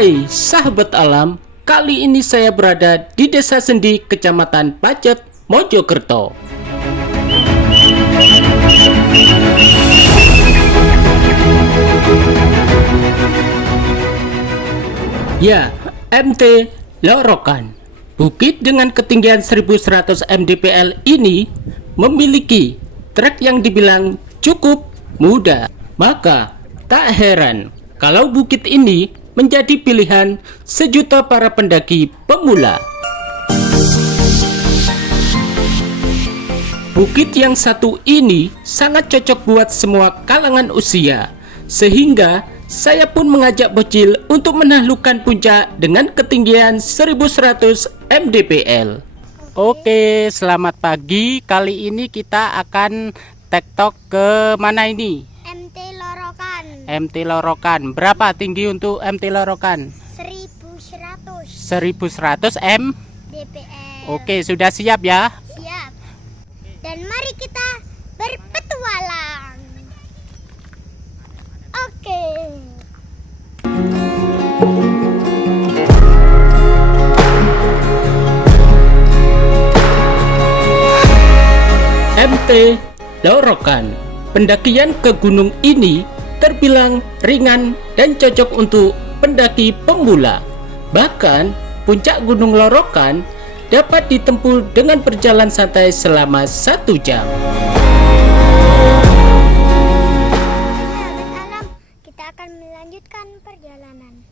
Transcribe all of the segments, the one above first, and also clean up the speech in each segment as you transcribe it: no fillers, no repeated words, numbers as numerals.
Hai sahabat alam, kali ini saya berada di Desa Sendi, Kecamatan Pacet, Mojokerto. Ya, MT Lorokan. Bukit dengan ketinggian 1100 mdpl ini memiliki trek yang dibilang cukup mudah. Maka tak heran kalau bukit ini menjadi pilihan sejuta para pendaki pemula. Bukit yang satu ini sangat cocok buat semua kalangan usia, sehingga saya pun mengajak bocil untuk menaklukkan puncak dengan ketinggian 1100 mdpl. Oke, selamat pagi. Kali ini kita akan tektok ke mana ini? MT Lorokan. Berapa tinggi untuk MT Lorokan? 1100 mdpl. Oke, sudah siap ya? Siap. Dan mari kita berpetualang. Oke. MT Lorokan. Pendakian ke gunung ini terbilang ringan dan cocok untuk pendaki pemula. Bahkan puncak Gunung Lorokan dapat ditempuh dengan berjalan santai selama 1 jam. Sahabat alam, kita akan melanjutkan perjalanan.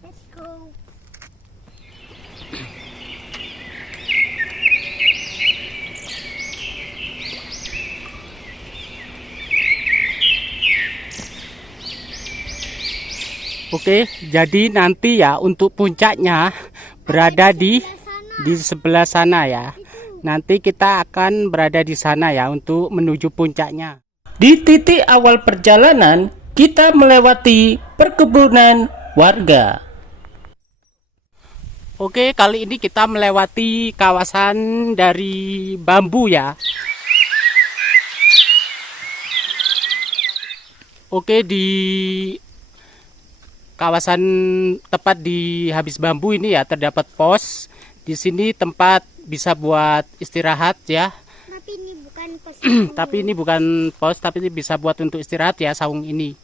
Let's go. Oke, jadi nanti ya untuk puncaknya berada di sebelah sana ya. Nanti kita akan berada di sana ya untuk menuju puncaknya. Di titik awal perjalanan kita melewati perkebunan warga. Oke, kali ini kita melewati kawasan dari bambu ya. Oke, di kawasan tepat di habis bambu ini ya terdapat pos. Di sini tempat bisa buat istirahat ya. Tapi ini bukan pos. Tapi ini bukan pos, tapi ini bisa buat untuk istirahat ya saung ini.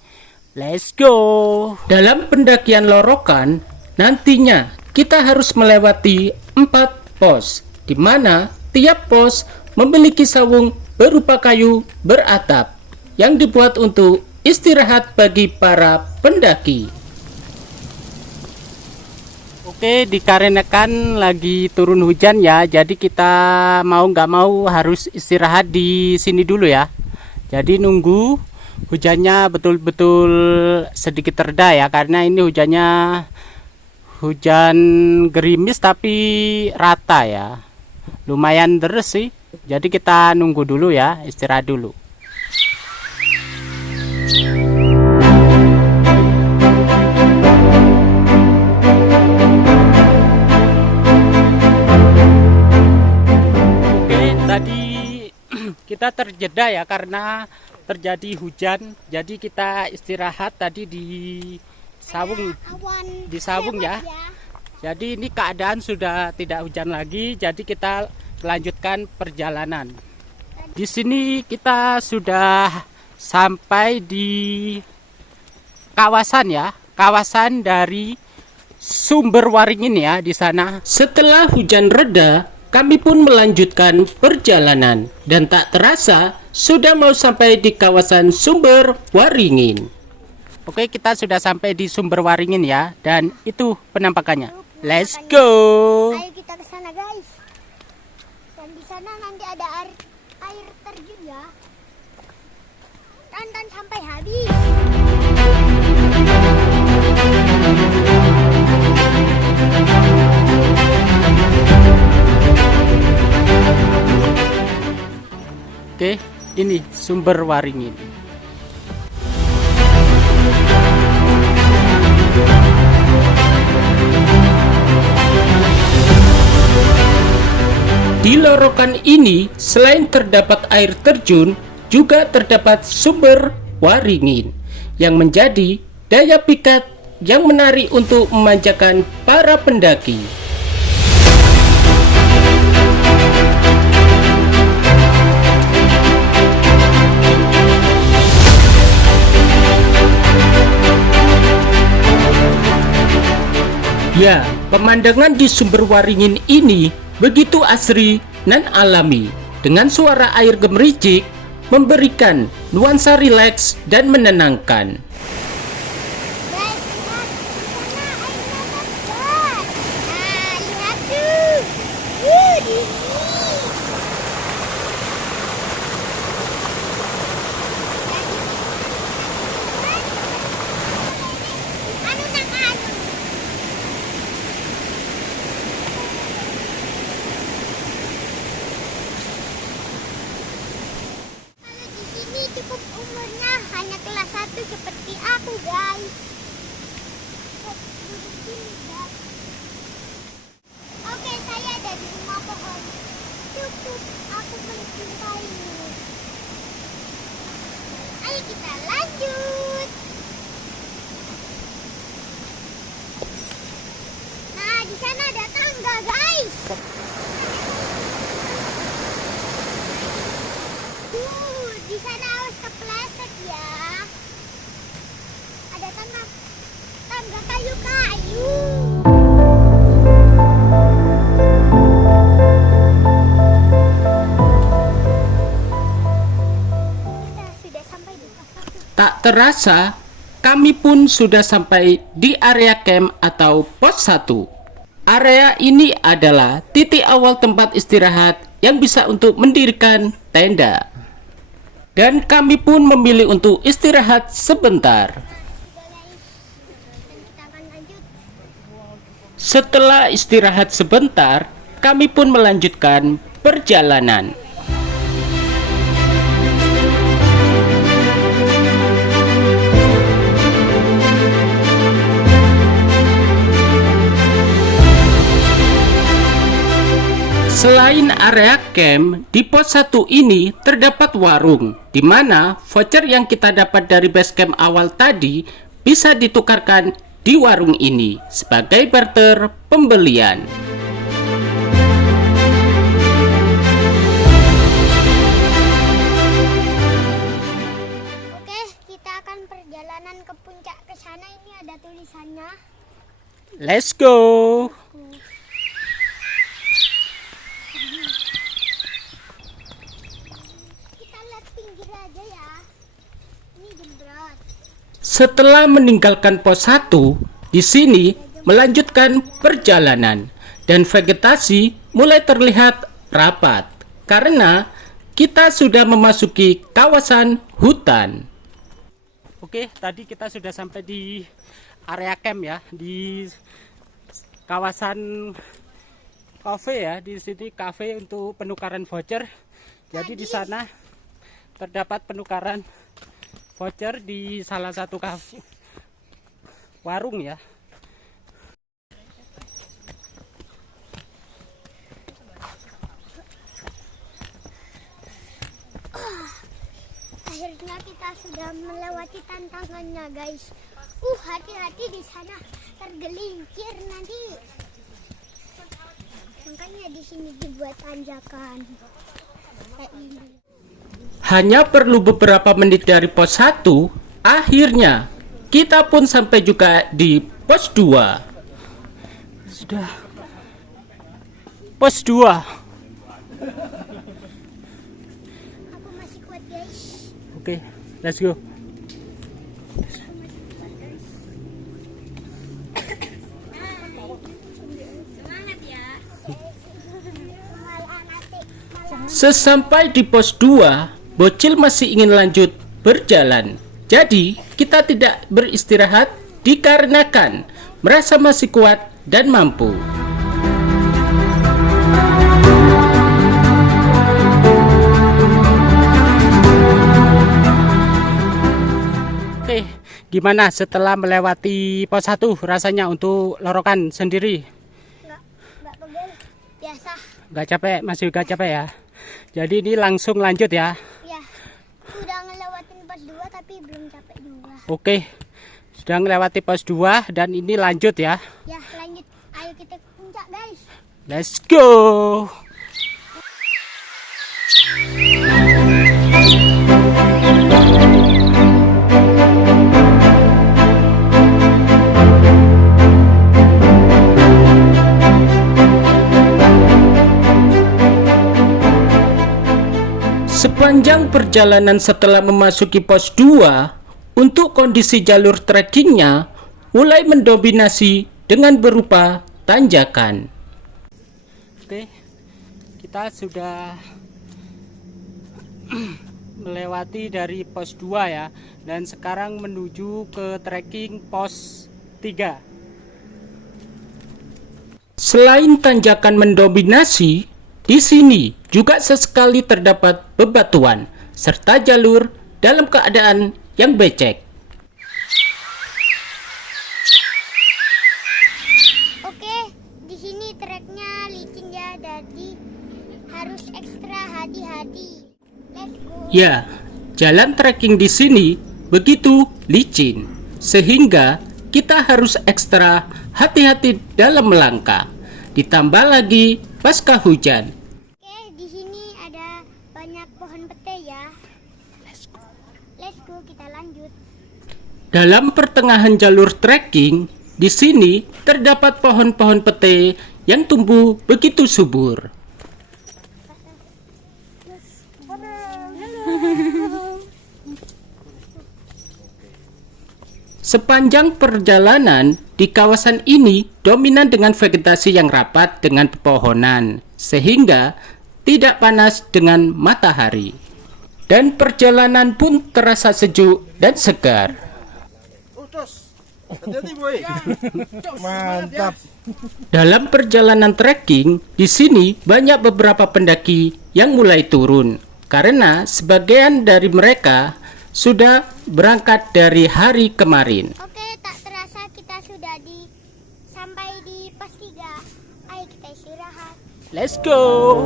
Let's go. Dalam pendakian Lorokan nantinya kita harus melewati 4 pos, di mana tiap pos memiliki saung berupa kayu beratap yang dibuat untuk istirahat bagi para pendaki. Oke, dikarenakan lagi turun hujan ya, jadi kita mau nggak mau harus istirahat di sini dulu ya. Jadi nunggu hujannya betul-betul sedikit reda ya, karena ini hujan gerimis tapi rata ya. Lumayan deres sih. Jadi kita nunggu dulu ya, istirahat dulu. Kita terjeda ya karena terjadi hujan, jadi kita istirahat tadi di sawung ya. Jadi ini keadaan sudah tidak hujan lagi, jadi kita melanjutkan perjalanan. Di sini kita sudah sampai di kawasan ya, kawasan dari Sumber Waringin ya di sana. Setelah hujan reda, kami pun melanjutkan perjalanan dan tak terasa sudah mau sampai di kawasan Sumber Waringin. Oke, kita sudah sampai di Sumber Waringin ya, dan itu penampakannya. Let's go. Ayo kita ke sana guys. Dan di sana nanti ada air terjun ya. Tonton sampai habis. Oke, ini Sumber Waringin. Di Lorokan ini selain terdapat air terjun, juga terdapat sumber waringin yang menjadi daya pikat yang menarik untuk memanjakan para pendaki. Ya, pemandangan di Sumber Waringin ini begitu asri dan alami, dengan suara air gemericik memberikan nuansa rileks dan menenangkan. Guys, lihat di sana airnya lebat. Nah, lihat tuh. Di sini. Anu nak anu. Kalau di sini cukup umurnya hanya kelas 1 seperti aku, guys. Duduk sini, guys. Oke, saya ada di rumah pohon. Cukup aku mencintaimu. Ayo kita lanjut. Nah, di sana ada tangga, guys. Di sana awas kepleset ya. Ada tangga kayu-kayu. Kita sudah sampai di pos 1. Tak terasa, kami pun sudah sampai di area camp atau pos 1. Area ini adalah titik awal tempat istirahat yang bisa untuk mendirikan tenda. Dan kami pun memilih untuk istirahat sebentar. Sudah, guys. Dan kita akan lanjut. Setelah istirahat sebentar, kami pun melanjutkan perjalanan. Selain area camp, di pos 1 ini terdapat warung, di mana voucher yang kita dapat dari base camp awal tadi bisa ditukarkan di warung ini sebagai barter pembelian. Oke, kita akan perjalanan ke puncak ke sana. Ini ada tulisannya. Let's go! Kita lihat pinggir aja ya. Ini jembrot. Setelah meninggalkan pos 1, di sini melanjutkan perjalanan dan vegetasi mulai terlihat rapat karena kita sudah memasuki kawasan hutan. Oke, tadi kita sudah sampai di area camp ya, di kawasan kafe ya, di sini kafe untuk penukaran voucher. Jadi di sana terdapat penukaran voucher di salah satu kafe warung ya. Akhirnya kita sudah melewati tantangannya, guys. Hati-hati di sana, tergelincir nanti. Makanya di sini dibuat tanjakan. Kayak ini. Hanya perlu beberapa menit dari pos 1, akhirnya kita pun sampai juga di pos 2. Sudah pos 2. Aku masih kuat, guys. Oke, let's go. Semangat ya. Sesampai di pos 2, Bocil masih ingin lanjut berjalan. Jadi, kita tidak beristirahat dikarenakan merasa masih kuat dan mampu. Oke, gimana setelah melewati pos 1 rasanya untuk lorokan sendiri? Nggak pegel, biasa. Gak capek, masih gak capek ya. Jadi ini langsung lanjut ya. Ya, udah ngelewatin pos 2 tapi belum capek juga. Oke, sudah melewati pos 2 dan ini lanjut ya. Ya, lanjut. Ayo kita ke puncak, guys. Let's go. Sepanjang perjalanan setelah memasuki pos 2, untuk kondisi jalur trekkingnya mulai mendominasi dengan berupa tanjakan. Oke, kita sudah melewati dari pos 2 ya, dan sekarang menuju ke trekking pos 3. Selain tanjakan mendominasi, di sini juga sesekali terdapat bebatuan serta jalur dalam keadaan yang becek. Oke, di sini treknya licin ya, jadi harus ekstra hati-hati. Let's go. Ya, jalan trekking di sini begitu licin sehingga kita harus ekstra hati-hati dalam melangkah. Ditambah lagi pasca hujan. Oke, di sini ada banyak pohon pete ya. Let's go, kita lanjut. Dalam pertengahan jalur trekking, di sini terdapat pohon-pohon pete yang tumbuh begitu subur. Sepanjang perjalanan di kawasan ini dominan dengan vegetasi yang rapat dengan pepohonan, sehingga tidak panas dengan matahari. Dan perjalanan pun terasa sejuk dan segar. Mantap. Dalam perjalanan trekking, di sini banyak beberapa pendaki yang mulai turun karena sebagian dari mereka sudah berangkat dari hari kemarin. Oke, tak terasa kita sudah sampai di pos 3. Ayo kita istirahat. Let's go.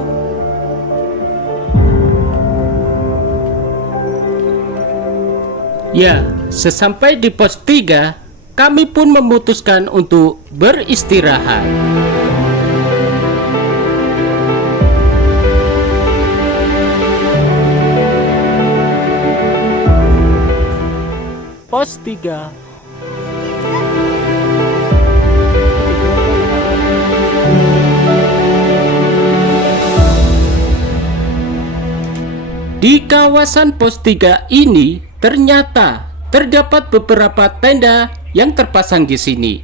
Ya, sesampai di pos 3, kami pun memutuskan untuk beristirahat. Pos 3. Di kawasan pos 3 ini ternyata terdapat beberapa tenda yang terpasang di sini.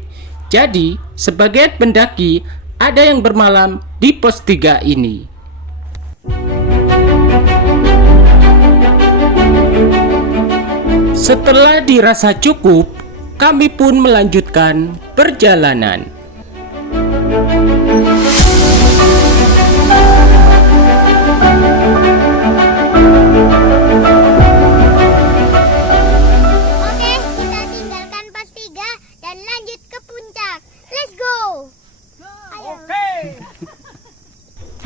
Jadi, sebagian pendaki ada yang bermalam di pos 3 ini. Setelah dirasa cukup, kami pun melanjutkan perjalanan. Oke, kita tinggalkan pos 3 dan lanjut ke puncak. Let's go. Ayo.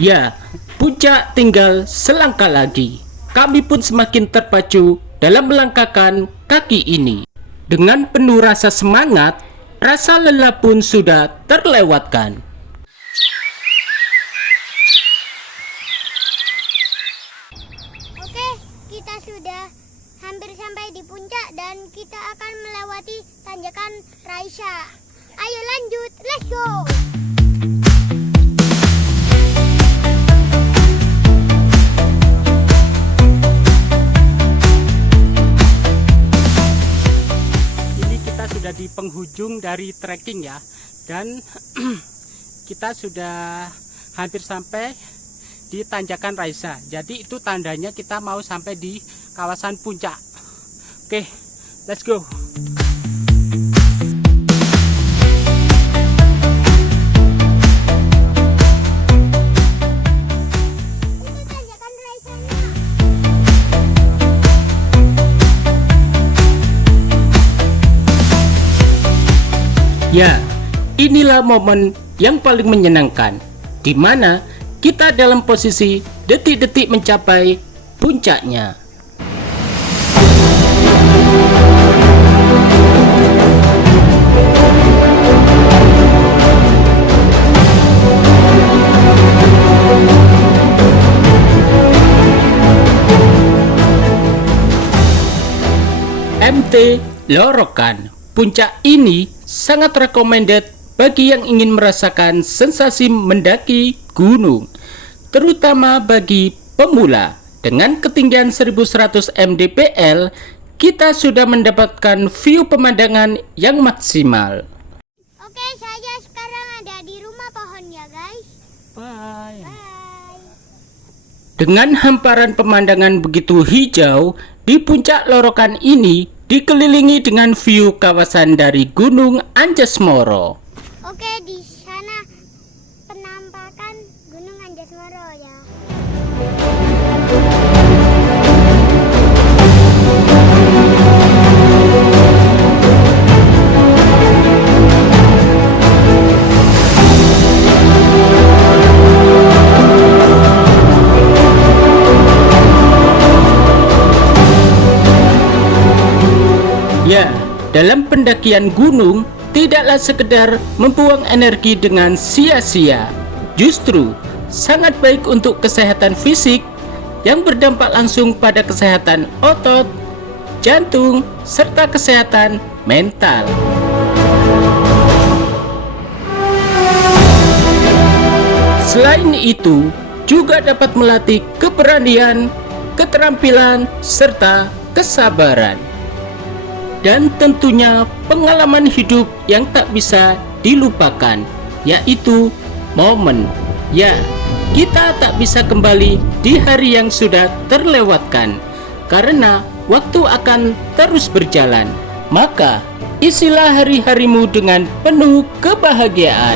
Ya, puncak tinggal selangkah lagi. Kami pun semakin terpacu dalam melangkahkan kaki ini. Dengan penuh rasa semangat, rasa lelah pun sudah terlewatkan. Oke, kita sudah hampir sampai di puncak dan kita akan melewati tanjakan Raisa. Ayo lanjut, let's go. Sudah di penghujung dari trekking ya, dan kita sudah hampir sampai di tanjakan Raisa. Jadi itu tandanya kita mau sampai di kawasan puncak. Oke, let's go. Ini tanjakan Raisanya. Ya, inilah momen yang paling menyenangkan, di mana kita dalam posisi detik-detik mencapai puncaknya. Homestay Lorokan. Puncak ini sangat recommended bagi yang ingin merasakan sensasi mendaki gunung, terutama bagi pemula. Dengan ketinggian 1100 mdpl, kita sudah mendapatkan view pemandangan yang maksimal. Oke, saya sekarang ada di rumah pohon ya guys. Bye. Bye. Dengan hamparan pemandangan begitu hijau, di puncak Lorokan ini dikelilingi dengan view kawasan dari Gunung Anjasmoro. Oke, di sana penampakan Gunung Anjasmaro ya. Ya, dalam pendakian gunung tidaklah sekedar membuang energi dengan sia-sia. Justru sangat baik untuk kesehatan fisik yang berdampak langsung pada kesehatan otot, jantung, serta kesehatan mental. Selain itu, juga dapat melatih keberanian, keterampilan, serta kesabaran. Dan tentunya pengalaman hidup yang tak bisa dilupakan, yaitu momen. Ya, kita tak bisa kembali di hari yang sudah terlewatkan, karena waktu akan terus berjalan. Maka, isilah hari-harimu dengan penuh kebahagiaan.